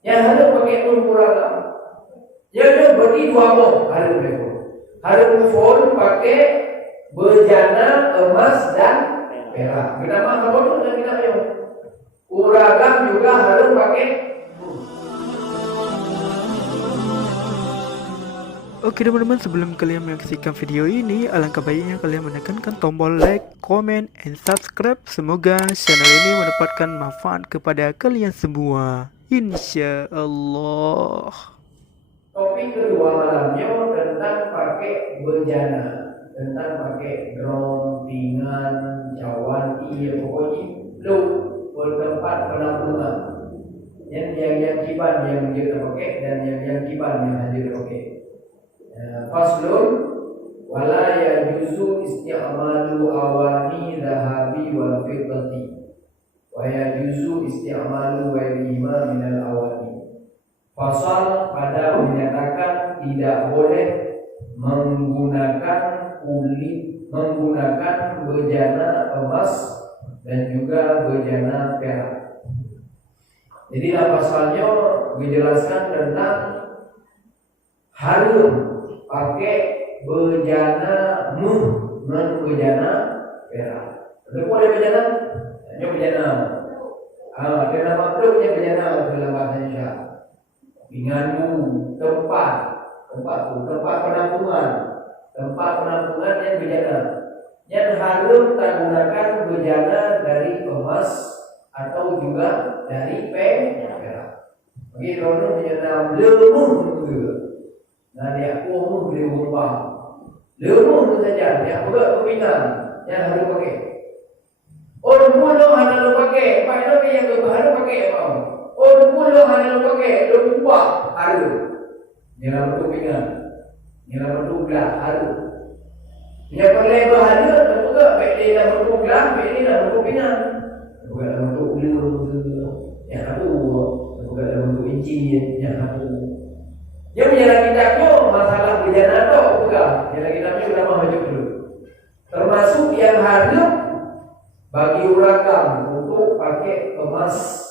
Yang harus pakai kuragam. Yang berarti dua mok harus beko. Harus phone pakai bejana emas dan perak. Kenapa kamu tuh dan kita yo? Kuragam juga harus pakai. Oke teman-teman, sebelum kalian menyaksikan video ini, alangkah baiknya kalian menekankan tombol like, comment, and subscribe. Semoga channel ini mendapatkan manfaat kepada kalian semua, insya Allah. Topik kedua malamnya tentang pakai bejana, tentang pakai drone, pingan, cawan, pokoknya lu bertempat penampungan. Yang kiban yang dia pakai dan yang kiban yang hadir pakai. Faslun wala yajuzu isti'malu awani dhahabi wal fiddati wa yajuzu isti'malu ghairihima minal awani. Fasal pada menyatakan tidak boleh menggunakan bejana emas dan juga bejana perak. Jadi pasalnya menjelaskan tentang harus pakai bejana bejana perak. Ada boleh bejana? Hanya bejana. Ada nama perutnya bejana dalam bahasa Indonesia. Pinganmu, tempat penampungan yang bejana. Yang harus tak gunakan bejana dari emas atau juga dari perak. Bagi orang bejana lemah juga. Nah dia umum beli umpah. Lemah itu saja. Dia juga kepingan yang harus pakai. Orang pulau hanya pakai. Pak Nabi yang harus pakai apa? Orang pulau hanya pakai. Lupa harus. Dia nak kepingan. Dia nak belah harus. Dia perlu bahagia. Juga baik dia nak belah, baik dia nak kepingan. Bukan dalam bentuk ular yang aku, bukan dalam bentuk inci yang aku. Dia menjalan kitabnya masalah bejana atau bukan? Jalan kitabnya ulama wajib dulu. Termasuk yang harus bagi uragam untuk pakai emas.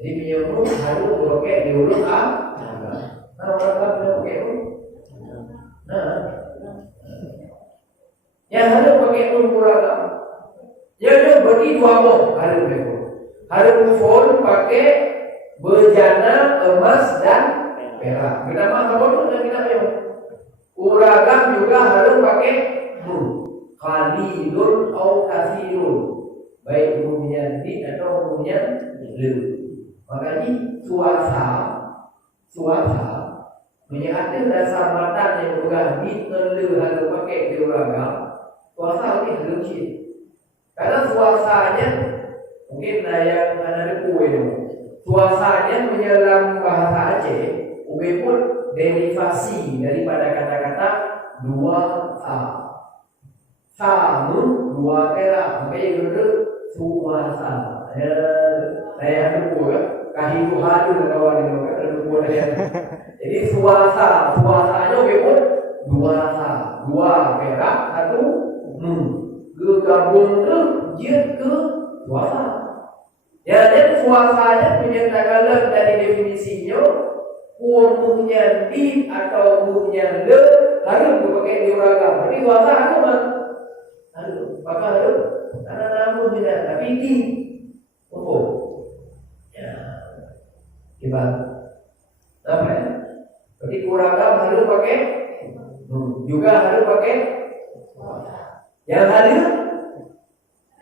Jadi penyembuh harus pakai di urut Nah uragam dia pakai urut. Yang harus pakai uragam. Yang berarti dua mok harus beko. Harus phone pakai bejana emas dan perak. Kenapa kamu tuh dan kita yo? Uragam juga harus pakai qalilun atau katsirun. Baik umumnya di atau umumnya lu. Makanya suasa menyatakan dasar mata yang bukan di lu harus pakai di uragam. Suasa ini harus ciri. Karena suasanya mungkin yang ada kue itu. Suasanya menyelam bahasa Aceh. Ube pun derivasi daripada kata-kata dua samu dua perak. Makanya itu suasa. Saya ada kue kahidu hadu kawan itu kan ada kue dia. Jadi suasanya ube pun dua perak satu gabung ke dia ke suasa. Ya, dan suasanya menyatakan dari definisinya umumnya di atau umumnya le harus dipakai di uragam. Tapi suasa itu mah harus karena namun tidak tapi di ya kita apa ya? Berarti uragam harus pakai juga harus pakai yang harus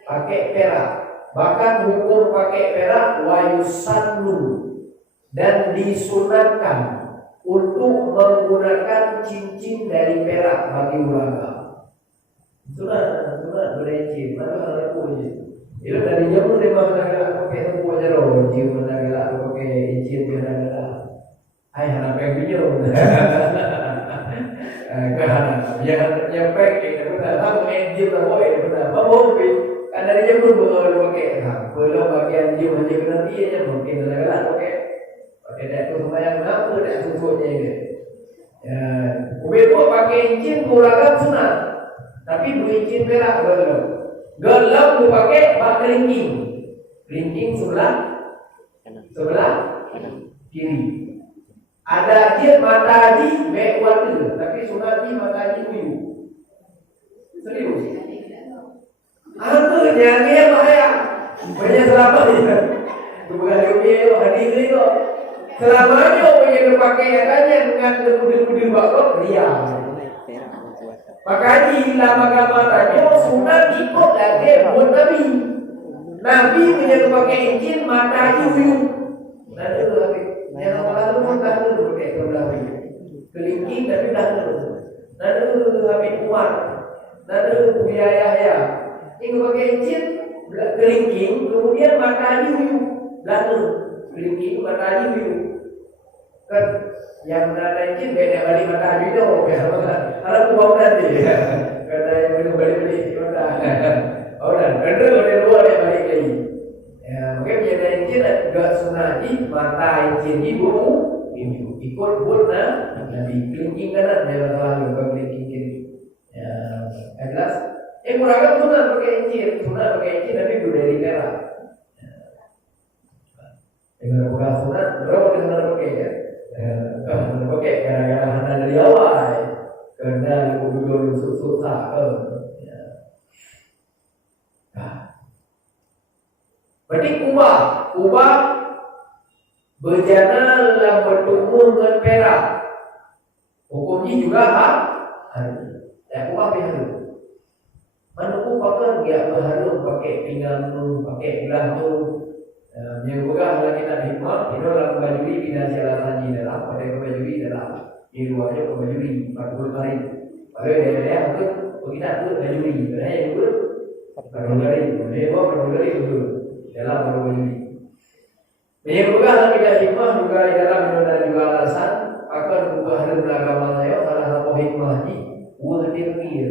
pakai perak. Bahkan hukum pakai perak wayusannu dan disunatkan untuk menggunakan cincin dari perak bagi uragam. Sunat berincin, mana ada punya. Itu dari zaman memang ada pakai punya loh, cium ada pakai cincin dia ada. Hai anak pengen yang pakai itu dah tahu enjin lah boleh itu dah bawa kan dari zaman boleh pakai belum bagian jiwa aja kena dia je mungkin lah pakai dah tu sembahyang apa dah susutnya ini ubah pakai enjin kurang sunat tapi beri enjin perak gelap tu pakai bak kelingking sebelah kiri. Ada jin mata haji baik warna, tapi sunat ni mata haji uyu. Serius. Akhirnya dia bahaya. Banyak selamat dia. Bukan dia hadis ni kok. Selamanya punya dipakai katanya dengan kudil-kudil bakok dia. Maka haji lama tanya sunat ikut lagi buat Nabi. Nabi punya dipakai izin mata haji uyu. Nanti tu Nabi. Yang lalu tak tu pakai Nabi. Kelingking tapi dah tu. Nanti Nabi Umar. Nanti Buya Yahya. Ini pakai izin kelingking kemudian mata haji uyu. Lalu kelingking mata haji uyu. Kan yang ada izin beda balik mata haji tu. Kalau buang nanti. Kata yang beli mata. Oh dan kedua dia luar dia balik lagi. Ya, mungkin yang ada izin juga sunah di mata izin ibu ikut pun Nabi kelingking kanan dia selalu kelingking kiri. Ya, jelas. Muragam sunat pakai izin tapi budaya merah. Dengan bukan sunat, berapa dia sunat pakai ya? Sunat pakai gara-gara hana dari awal, kerana dulu susah. Berarti kubah berjana dalam bertumbuh dengan perak. Hukumnya juga haru. Ya, kubah haru. Manuku pakai dia berharum pakai pinggang tu, pakai gelang tu. Yang bukan lagi tak hikmah, itu dalam bajuri binasi alasannya dalam pada bajuri dalam di luarnya bajuri 40 hari. Pada dia itu kita tu bajuri, sebenarnya itu bajuri. Dia buat bajuri itu dalam bajuri. Yang bukan lagi tak hikmah juga dalam dan juga alasan akan berharum agama saya salah satu hikmahnya buat dia pikir.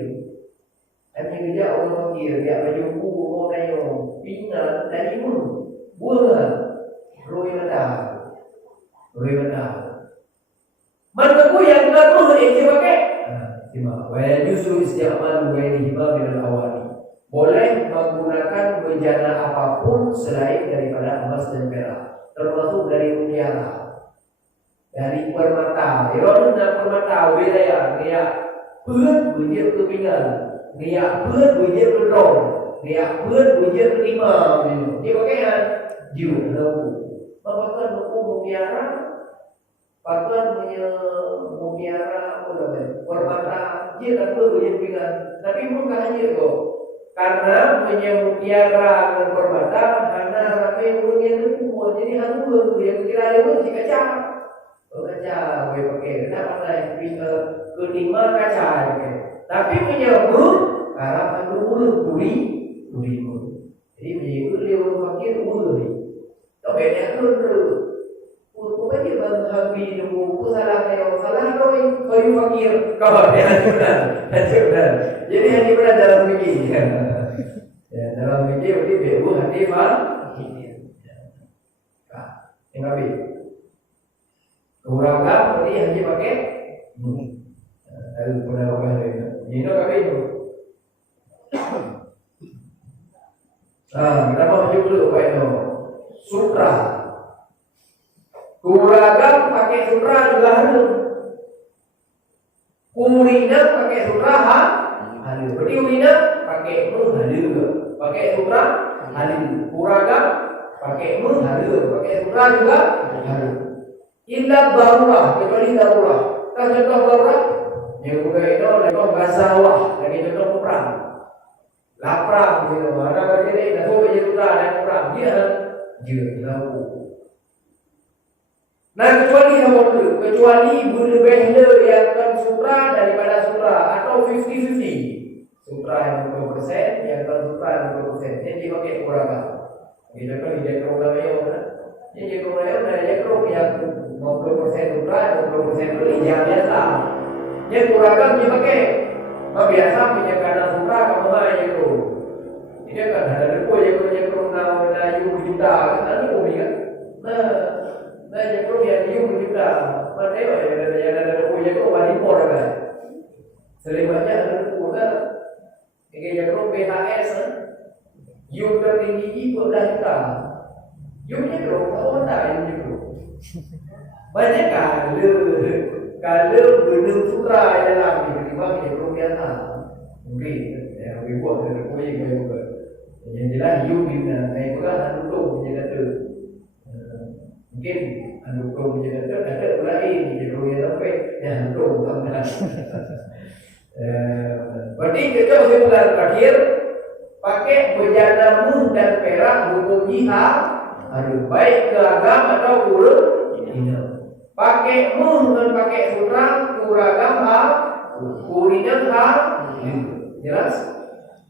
Hanya kerja orang fakir, dia baju buku, orang lain, pingat, dari pun buah, roi mata. Mana yang nak tu dia pakai? Siapa? Wahai justru istiaman wahai hibah dengan awal. Boleh menggunakan bejana apapun selain daripada emas dan perak, termasuk dari mutiara, dari permata. Kalau nak permata, wilayah dia pun berjaya kepinggan. Dia pun bunyi berdong, dia pun bunyi berlima. Dia pakai jiu, lembu. Pakai lembu mutiara, pakai mutiara, permata. Dia tak perlu bunyi pinggan. Tapi bukan hanya itu, karena bunyi mutiara dan permata, karena ramai bunyi lembu. Jadi harus yang kira lembu si kaca. Kaca, boleh pakai. Kita pakai kelima kaca. Tapi menyebut karena dulu duri. Jadi menyebut dia orang fakir duri. Tak beda dulu. Kau dia bang habis dulu. Kau salah kau fakir. Kau dia hancurkan. Jadi hancurkan dalam fikir. Dalam fikir berarti bebu hati fakir. Yang habis. Kurang berarti hanya pakai kalau pernah pakai hari ini nak itu. Kita mau dulu apa itu? Sutra. Kuragam pakai sutra juga harus. Urina pakai sutra harus. Berarti urina pakai harus. Pakai sutra harus. Kuragam pakai harus. Pakai sutra juga harus. Illa darurat, kecuali darurat. Kalau contoh darurat yang bukan itu lepas gasawah lagi contoh perang, lapar gitu. Ada berdiri, dah tu berjuta dan perang dia lampu. Nah kecuali apa tu? Kecuali berbeza yang kan sutra daripada sutra atau 50-50. Sutra yang 20%, yang kan sutra yang 20%. Yang dipakai kurangkan. Kita kan ide program yang ini program yang 50% sutra, 20% kerja biasa. Dia kurangkan dia pakai. Biasa punya kadar sutra kamu hanya itu. Dia kan ada depo yang punya program Melayu juta kan ada kopi kan. Nah yang program Melayu juta. Mana yang ada depo yang kau balik por kan. Selebihnya ada depo kan. Yang program BHS kan. Yung tertinggi itu dah juta. Yung itu kau tak yang itu. Banyak kalau belum sutra dalam ketimbang yang belum biasa. Mungkin lebih buat dari proyek juga. Yang jelas you bina, saya pula duduk menjaga tu. Mungkin duduk menjaga tu ada pula ini jadi proyek sampai yang duduk sampai. Berarti kita mesti bulan terakhir pakai bejana muh dan perak hukum jihad harus baik ke agama atau urut ini. Pakai muh dan pakai sutra kuragam kurinan jelas.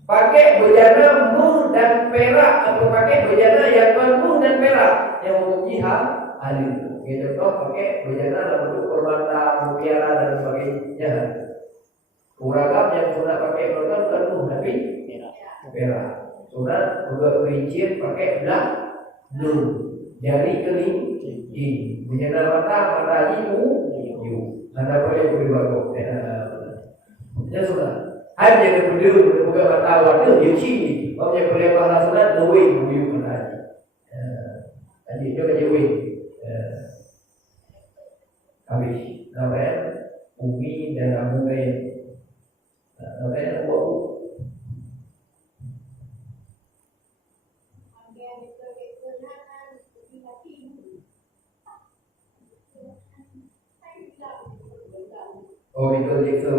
Pakai bejana muh dan perak atau pakai bejana yang muh dan perak yang hukum jihad adil. Kita contoh pakai bejana dalam bentuk permata, mutiara dan sebagainya. Kuragam yang sudah pakai logam tentu tapi perak. Sudah juga perincin pakai belah nun. Jari keling ini. Bejana mata you. Anda boleh beri bagus. Ya sudah. Hanya yang berdua bukan mata warna dia ciri. Orang yang boleh bahasa sudah doi you kena. Tadi itu kerja wing. Habis. Namanya Umi dan Abu Bain. Namanya Abu. Oh, itu jeksa.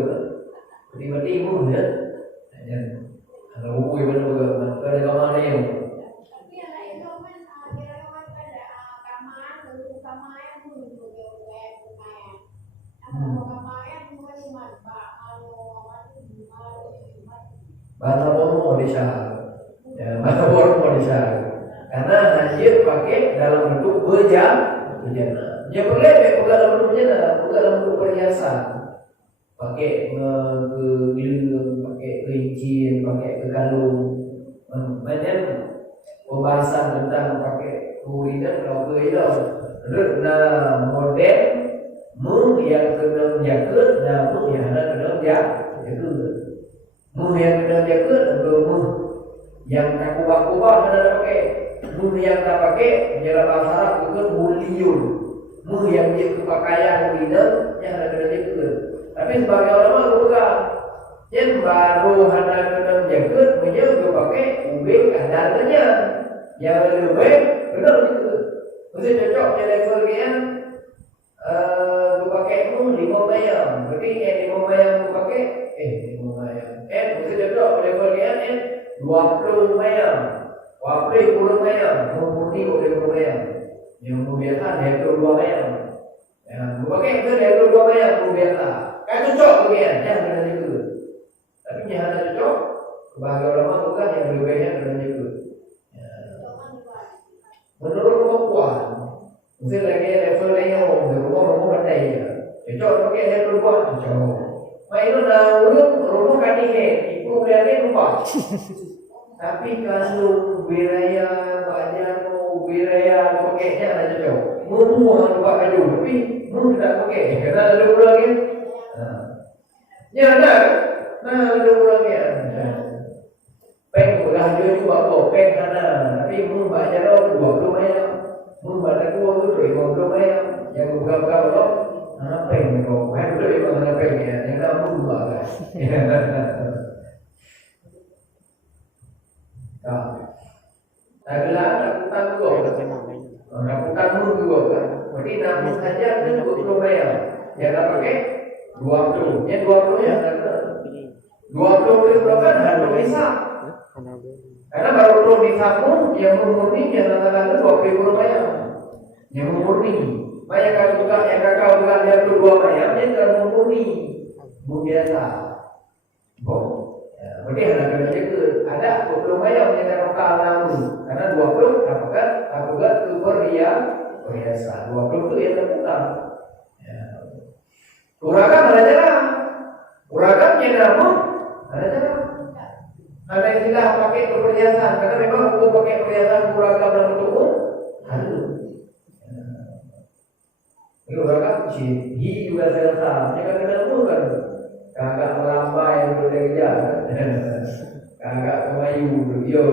Berarti ibu ya. Dan kalau buku yang mana juga, mana ada kamar ni. Tapi yang lain tu kan kira ada kamar, lalu kamar yang pun juga bukan. Kamar yang pun cuma bahasa Borno desa. Ya, bahasa Borno desa. Karena hasil pakai dalam bentuk bejana. Dia boleh pakai dalam bentuk bejana, bukan dalam bentuk perhiasan. Pakai gelang, pakai cincin, pakai kalung. Banyak pembahasan tentang pakai kurinan kalau itu ada model mu yang kena jaga dan mu yang kena jaga. Mu yang kena jaga atau mu yang tak kubah-kubah kena pakai. Mu yang tak pakai dalam bahasa Arab itu muliun. Mu yang dia pakaian kurinan yang kena jaga. Tapi sebagai ulama juga yang baru hendak kena jaga punya dia pakai ubin kadarnya yang lebih baik benar itu. Mesti cocok je level dia dia pakai itu 5 mayam. Berarti yang 5 mayam dia pakai 5 mayam. Mesti cocok level dia 20 mayam. 10 mayam. Murni boleh 10 mayam. Yang biasa dia 22 mayam. Dia pakai itu dia 22 mayam biasa. Kan cocok bagian, jangan kena jaga. Tapi jangan cocok, sebagai ulama bukan yang lebih baiknya kena jaga. Menurut kemampuan, mesti lagi level lain rumah pandai ya. Cocok pakai level 2, cocok. Main itu dah rumah kan ini, ibu berani lupa. Tapi kalau wiraya, bajano, wiraya, pakainya ada cocok. Mumpu lupa baju, tapi mumpu tidak pakai. Kerana ada lagi. Ya ada. Ada orangnya. Peng ulah dia juga kok peng sana. Tapi mu baca lo 20 mayam. Mu baca gua tu 50 mayam. Yang buka-buka lo peng lo. Kan tu memang ada peng ya. Yang dah mu buat kan. Agak raputan gua. Raputan mu juga kan. Berarti namun saja 20 mayam. Yang dah pakai 20. Yang 20 ya. 20 itu kan harus bisa. Karena baru perlu disapu yang murni yang katakan 20 mayam. Yang murni. Banyak kalau buka yang kakak buka dia 22 mayam dia tidak murni. Biasa. Berarti ada kena jaga. Ada 20 mayam yang kakak alami. Karena 20 apakah itu perhiasan. 20 itu yang terbuka. Kuragam ada jalan. Kuragam yang namun ada jalan. Ada istilah pakai perhiasan. Karena memang hukum pakai perhiasan kuragam dan bentuk halu. Ini kuragam hi juga saya rasa. Jangan kena bukan. Kakak melambai yang bekerja. Kakak kemayu. Yo.